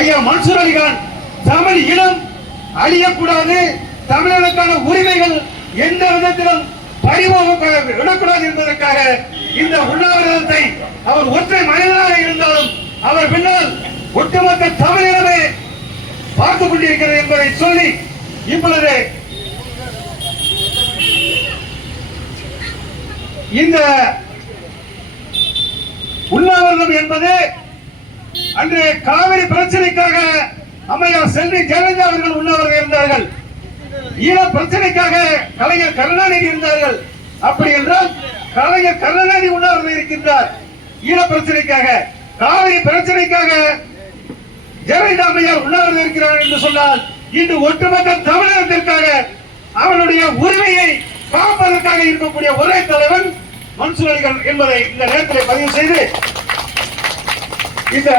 ஐயா மன்சூர் அலிகான் தமிழ் இனம் அழியக்கூடாது, தமிழனுக்கான உரிமைகள் எந்த விதத்திலும் விடக்கூடாது என்பதற்காக இந்த உண்ணாவிரதத்தை அவர் ஒற்றை மனிதனாக இருந்தாலும் அவர் பின்னால் ஒட்டுமொத்த தமிழினமே பார்த்துக் கொண்டிருக்கிறது என்பதை சொல்லி இப்பொழுது இந்த உண்ணாவிரதம் என்பது அன்று காவிரி பிரச்சனைக்காக அம்மையார் செல்வி ஜெயலலிதா அவர்கள் உண்ணாவிரதம் இருந்தார்கள். ஈழ பிரச்சனைக்காக கலைஞர் கருணாநிதி இருந்தார்கள். அப்படி என்றால் கலைஞர் கருணாநிதி உண்ணாவிரதம் இருக்கின்றார் ஈழ பிரச்சனைக்காக. காவிரி பிரச்சனைக்காக ஜெயலலிதா அம்மையார் உண்ணாவிரதம் இருக்கிறார் என்று சொன்னால் இன்று ஒட்டுமொத்த தமிழகத்திற்காக அவருடைய உரிமையை காப்பதற்காக இருக்கக்கூடிய ஒரே தலைவன் மன்சூர் அலிகான் என்பதை இந்த நேரத்தில் பதிவு செய்து இந்த